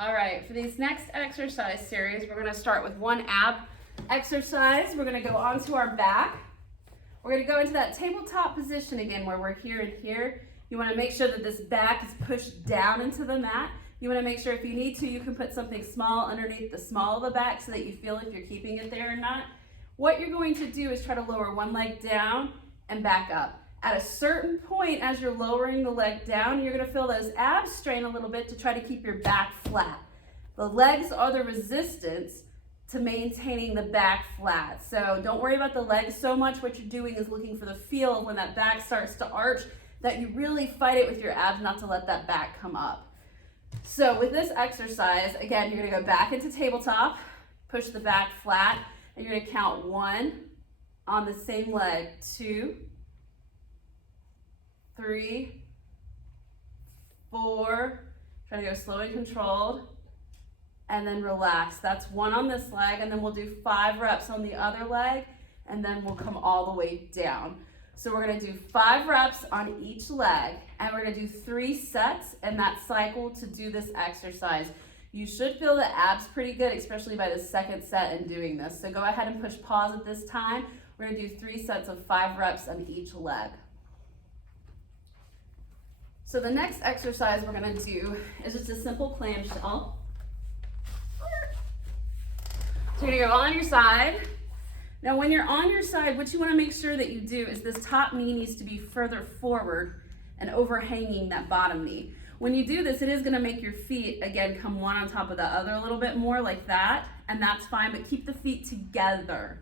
All right, for these next exercise series, we're gonna start with one ab exercise. We're gonna go onto our back. We're gonna go into that tabletop position again where we're here and here. You wanna make sure that this back is pushed down into the mat. You wanna make sure if you need to, you can put something small underneath the small of the back so that you feel if you're keeping it there or not. What you're going to do is try to lower one leg down and back up. At a certain point, as you're lowering the leg down, you're gonna feel those abs strain a little bit to try to keep your back flat. The legs are the resistance to maintaining the back flat. So don't worry about the legs so much. What you're doing is looking for the feel of when that back starts to arch, that you really fight it with your abs not to let that back come up. So with this exercise, again, you're gonna go back into tabletop, push the back flat, and you're gonna count 1 on the same leg, 2, 3, 4, try to go slow and controlled, and then relax. That's 1 on this leg, and then we'll do 5 reps on the other leg, and then we'll come all the way down. So we're gonna do 5 reps on each leg, and we're gonna do 3 sets in that cycle to do this exercise. You should feel the abs pretty good, especially by the second set in doing this. So go ahead and push pause at this time. We're gonna do 3 sets of 5 reps on each leg. So the next exercise we're gonna do is just a simple clamshell. So you're gonna go on your side. Now when you're on your side, what you wanna make sure that you do is this top knee needs to be further forward and overhanging that bottom knee. When you do this, it is gonna make your feet, again, come one on top of the other a little bit more like that, and that's fine, but keep the feet together.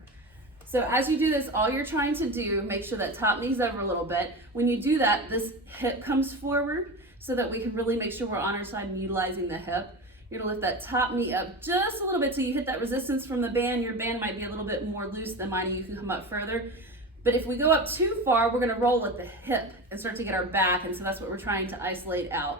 So as you do this, all you're trying to do, make sure that top knee's over a little bit. When you do that, this hip comes forward so that we can really make sure we're on our side and utilizing the hip. You're gonna lift that top knee up just a little bit till you hit that resistance from the band. Your band might be a little bit more loose than mine, and you can come up further. But if we go up too far, we're gonna roll at the hip and start to get our back, and so that's what we're trying to isolate out.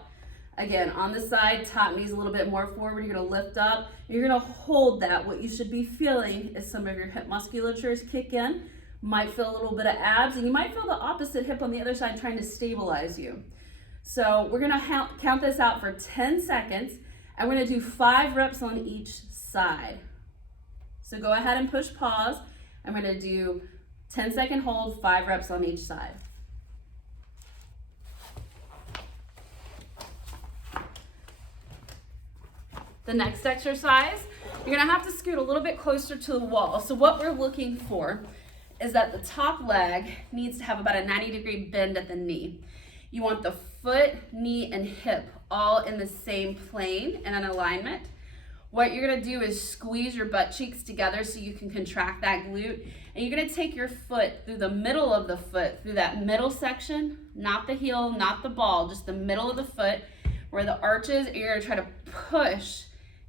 Again, on the side, top knee's a little bit more forward. You're gonna lift up, you're gonna hold that. What you should be feeling is some of your hip musculatures kick in. Might feel a little bit of abs, and you might feel the opposite hip on the other side trying to stabilize you. So we're gonna count this out for 10 seconds, and we're gonna do 5 reps on each side. So go ahead and push pause. I'm gonna do 10-second hold, 5 reps on each side. The next exercise, you're gonna have to scoot a little bit closer to the wall. So what we're looking for is that the top leg needs to have about a 90-degree bend at the knee. You want the foot, knee, and hip all in the same plane and in alignment. What you're gonna do is squeeze your butt cheeks together so you can contract that glute. And you're gonna take your foot through the middle of the foot, through that middle section, not the heel, not the ball, just the middle of the foot where the arches, and you're gonna try to push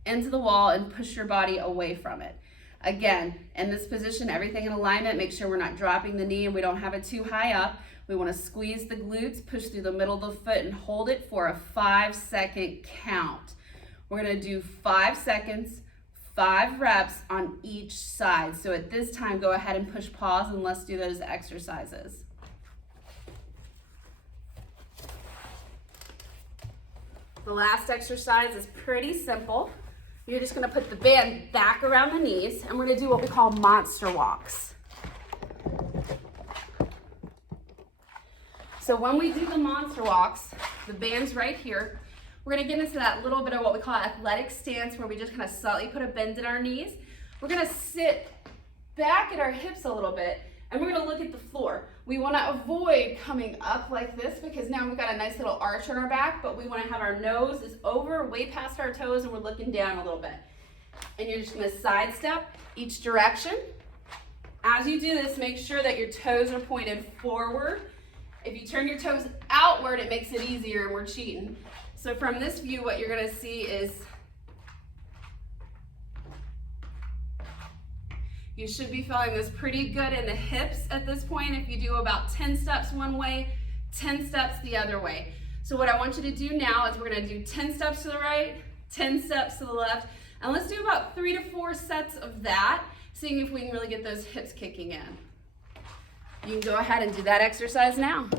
into the wall and push your body away from it. Again, in this position, everything in alignment, make sure we're not dropping the knee and we don't have it too high up. We wanna squeeze the glutes, push through the middle of the foot and hold it for a 5-second count. We're gonna do 5 seconds, 5 reps on each side. So at this time, go ahead and push pause and let's do those exercises. The last exercise is pretty simple. You're just gonna put the band back around the knees, and we're gonna do what we call monster walks. So when we do the monster walks, the band's right here. We're gonna get into that little bit of what we call athletic stance, where we just kind of slightly put a bend in our knees. We're gonna sit back at our hips a little bit, and we're gonna look at the floor. We wanna avoid coming up like this because now we've got a nice little arch on our back, but we wanna have our nose is over, way past our toes, and we're looking down a little bit. And you're just gonna sidestep each direction. As you do this, make sure that your toes are pointed forward. If you turn your toes outward, it makes it easier and we're cheating. So from this view, what you're gonna see is you should be feeling this pretty good in the hips at this point. If you do about 10 steps one way, 10 steps the other way. So what I want you to do now is we're gonna do 10 steps to the right, 10 steps to the left, and let's do about 3 to 4 sets of that, seeing if we can really get those hips kicking in. You can go ahead and do that exercise now.